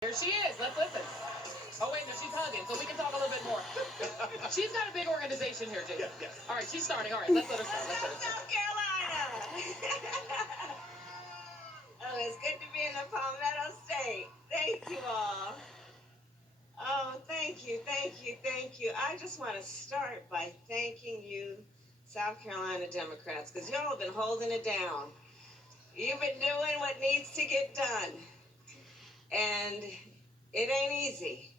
Here she is. Let's listen. Oh, wait, no, she's hugging, so we can talk a little bit more. She's got a big organization here, Jason. Yeah. All right, she's starting. All right, let's let her start. South Carolina. Oh, it's good to be in the Palmetto State. Thank you all. Oh, thank you, thank you, thank you. I just want to start by thanking you, South Carolina Democrats, because y'all have been holding it down. You've been doing what needs to get done. And it ain't easy.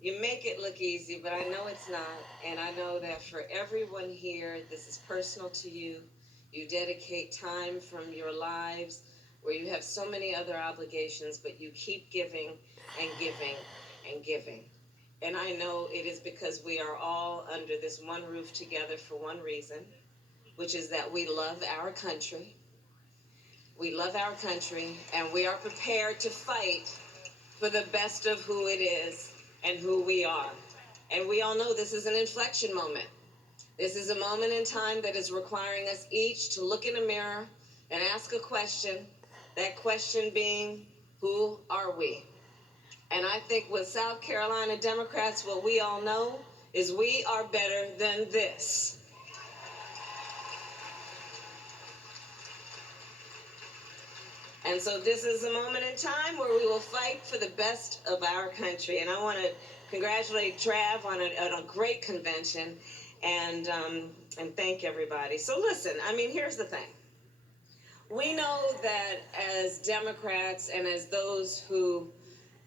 You make it look easy, but I know it's not. And I know that for everyone here, this is personal to you. You dedicate time from your lives where you have so many other obligations, but you keep giving and giving and giving. And I know it is because we are all under this one roof together for one reason, which is that we love our country. We love our country, and we are prepared to fight for the best of who it is and who we are. And we all know this is an inflection moment. This is a moment in time that is requiring us each to look in a mirror and ask a question, that question being, who are we? And I think with South Carolina Democrats, what we all know is we are better than this. And so this is a moment in time where we will fight for the best of our country. And I want to congratulate Trav on a great convention and thank everybody. So listen, I mean, here's the thing. We know that as Democrats and as those who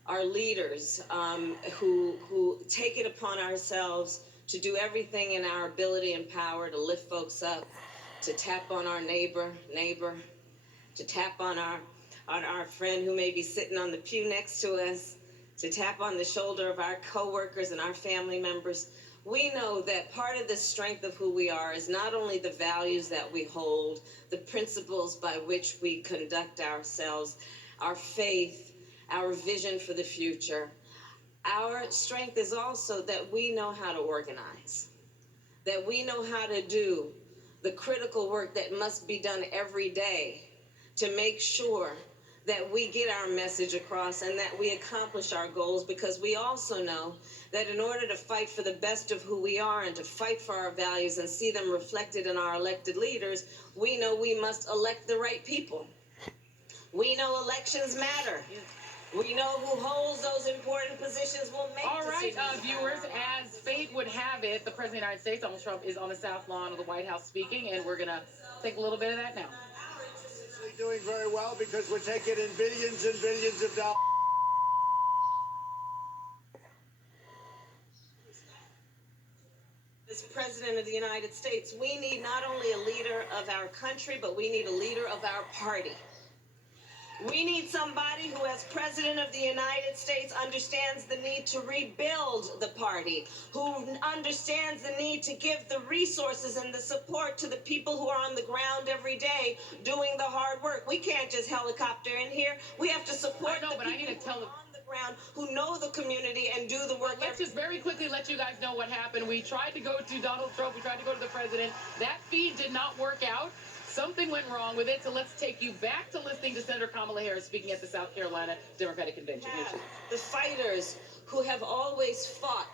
are leaders, who take it upon ourselves to do everything in our ability and power to lift folks up, to tap on our neighbor, to tap on our friend who may be sitting on the pew next to us, to tap on the shoulder of our coworkers and our family members. We know that part of the strength of who we are is not only the values that we hold, the principles by which we conduct ourselves, our faith, our vision for the future. Our strength is also that we know how to organize, that we know how to do the critical work that must be done every day to make sure that we get our message across and that we accomplish our goals, because we also know that in order to fight for the best of who we are and to fight for our values and see them reflected in our elected leaders, we know we must elect the right people. We know elections matter. We know who holds those important positions will make All right, decisions. viewers, as fate would have it, the President of the United States, Donald Trump, is on the South Lawn of the White House speaking, and we're going to take a little bit of that now. Doing very well because we're taking in billions and billions of dollars. As President of the United States, we need not only a leader of our country, but we need a leader of our party. We need somebody who, as President of the United States, understands the need to rebuild the party, who understands the need to give the resources and the support to the people who are on the ground every day doing the hard work. We can't just helicopter in here. We have to support the people who are on the ground, who know the community and do the work. Let's just very quickly let you guys know what happened. We tried to go to Donald Trump. We tried to go to the president. That feed did not work out. Something went wrong with it, so let's take you back to listening to Senator Kamala Harris speaking at the South Carolina Democratic Convention. The fighters who have always fought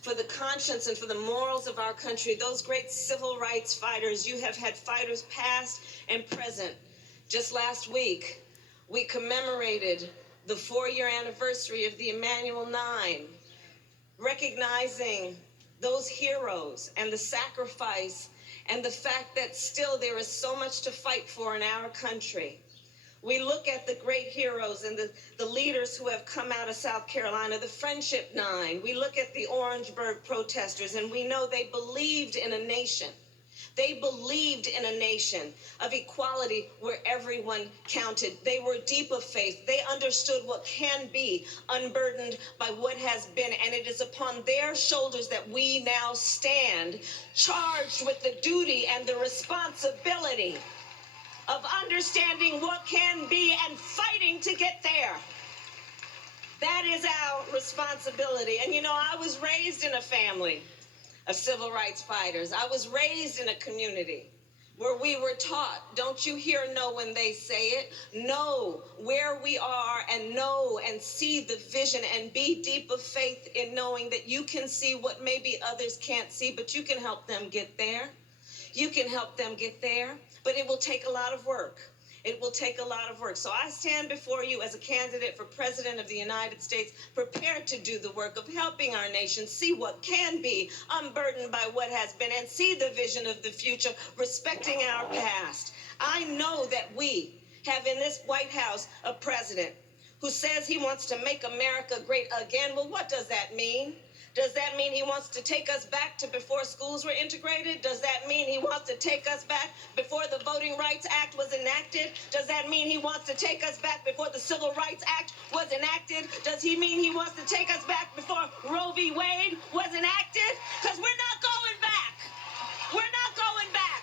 for the conscience and for the morals of our country, those great civil rights fighters. You have had fighters past and present. Just last week, we commemorated the 4-year anniversary of the Emanuel 9, recognizing those heroes and the sacrifice and the fact that still there is so much to fight for in our country. We look at the great heroes and the leaders who have come out of South Carolina, the Friendship 9. We look at the Orangeburg protesters, and we know they believed in a nation. They believed in a nation of equality where everyone counted. They were deep of faith. They understood what can be, unburdened by what has been. And it is upon their shoulders that we now stand, charged with the duty and the responsibility of understanding what can be and fighting to get there. That is our responsibility. And you know, I was raised in a family of civil rights fighters. I was raised in a community where we were taught, don't you hear no when they say it? Know where we are and know and see the vision and be deep of faith in knowing that you can see what maybe others can't see, but you can help them get there. You can help them get there, but it will take a lot of work. It will take a lot of work. So I stand before you as a candidate for President of the United States, prepared to do the work of helping our nation see what can be, unburdened by what has been, and see the vision of the future, respecting our past. I know that we have in this White House a president who says he wants to make America great again. Well, what does that mean? Does that mean he wants to take us back to before schools were integrated? Does that mean he wants to take us back before the Voting Rights Act was enacted? Does that mean he wants to take us back before the Civil Rights Act was enacted? Does he mean he wants to take us back before Roe v. Wade was enacted? Because we're not going back. We're not going back.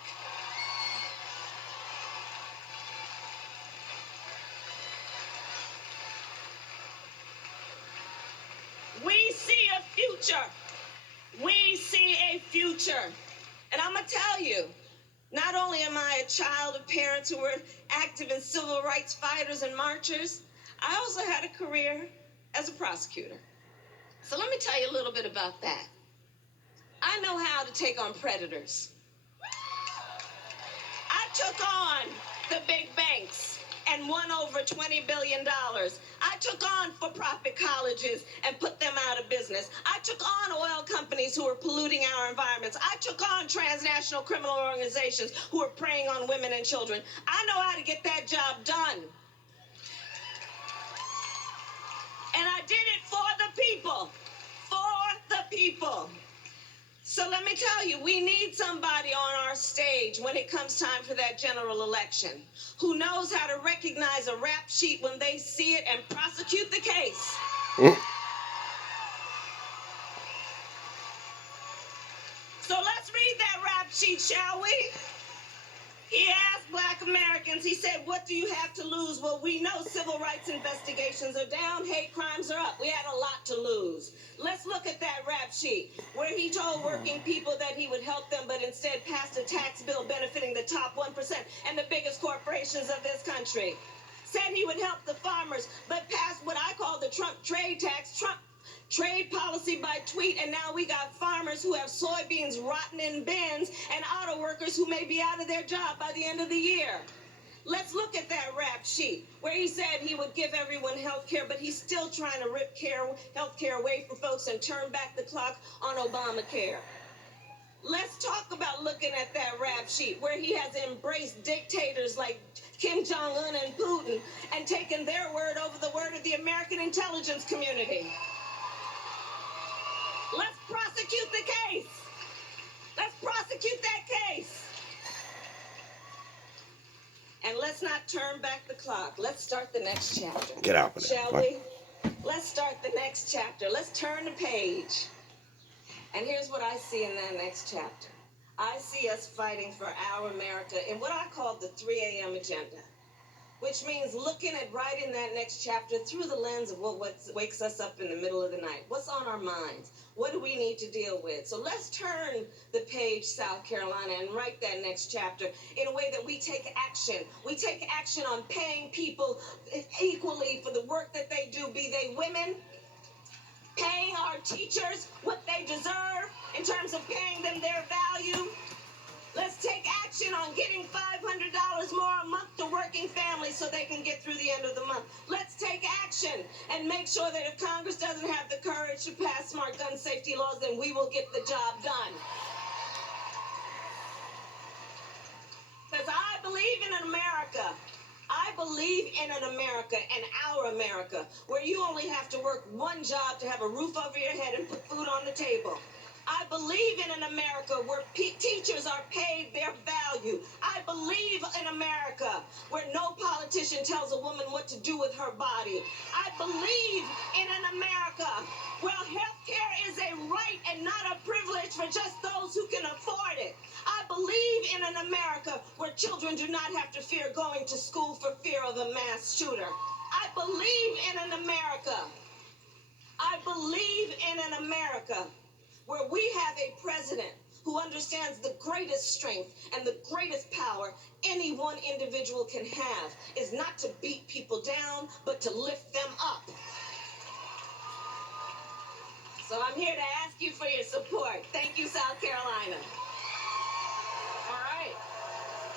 We see a future. We see a future. And I'm going to tell you, not only am I a child of parents who were active in civil rights fighters and marchers, I also had a career as a prosecutor. So let me tell you a little bit about that. I know how to take on predators. I took on the big banks and won over $20 billion. I took on for-profit colleges and put them out of business. I took on oil companies who were polluting our environments. I took on transnational criminal organizations who were preying on women and children. I know how to get that job done. And I did it for the people. For the people. So let me tell you, we need somebody on our stage when it comes time for that general election who knows how to recognize a rap sheet when they see it and prosecute the case. So let's read that rap sheet, shall we? He asked Black Americans, he said, what do you have to lose? Well, we know civil rights investigations are down, hate crimes are up. We had a lot to lose. Let's look at that rap sheet where he told working people that he would help them, but instead passed a tax bill benefiting the top 1% and the biggest corporations of this country. Said he would help the farmers, but passed what I call the Trump trade tax, Trump trade policy by tweet, and now we got farmers who have soybeans rotting in bins and auto workers who may be out of their job by the end of the year. Let's look at that rap sheet where he said he would give everyone health care, but he's still trying to rip health care away from folks and turn back the clock on Obamacare. Let's talk about looking at that rap sheet where he has embraced dictators like Kim Jong-un and Putin and taken their word over the word of the American intelligence community. Let's prosecute the case. Let's prosecute that case. And let's not turn back the clock. Let's start the next chapter. Get out of there. Shall we? Let's start the next chapter. Let's turn the page. And here's what I see in that next chapter. I see us fighting for our America in what I call the 3 a.m. agenda, which means looking at writing that next chapter through the lens of what wakes us up in the middle of the night. What's on our minds? What do we need to deal with? So let's turn the page, South Carolina, and write that next chapter in a way that we take action. We take action on paying people equally for the work that they do, be they women, paying our teachers what they deserve in terms of paying them their value. Let's take action on getting $500 more a month to working families so they can get through the end of the month. Let's take action and make sure that if Congress doesn't have the courage to pass smart gun safety laws, then we will get the job done. Because I believe in an America. I believe in an America, and our America, where you only have to work one job to have a roof over your head and put food on the table. I believe in an America where teachers are paid their value. I believe in America where no politician tells a woman what to do with her body. I believe in an America where health care is a right and not a privilege for just those who can afford it. I believe in an America where children do not have to fear going to school for fear of a mass shooter. I believe in an America. I believe in an America where we have a president who understands the greatest strength and the greatest power any one individual can have is not to beat people down, but to lift them up. So I'm here to ask you for your support.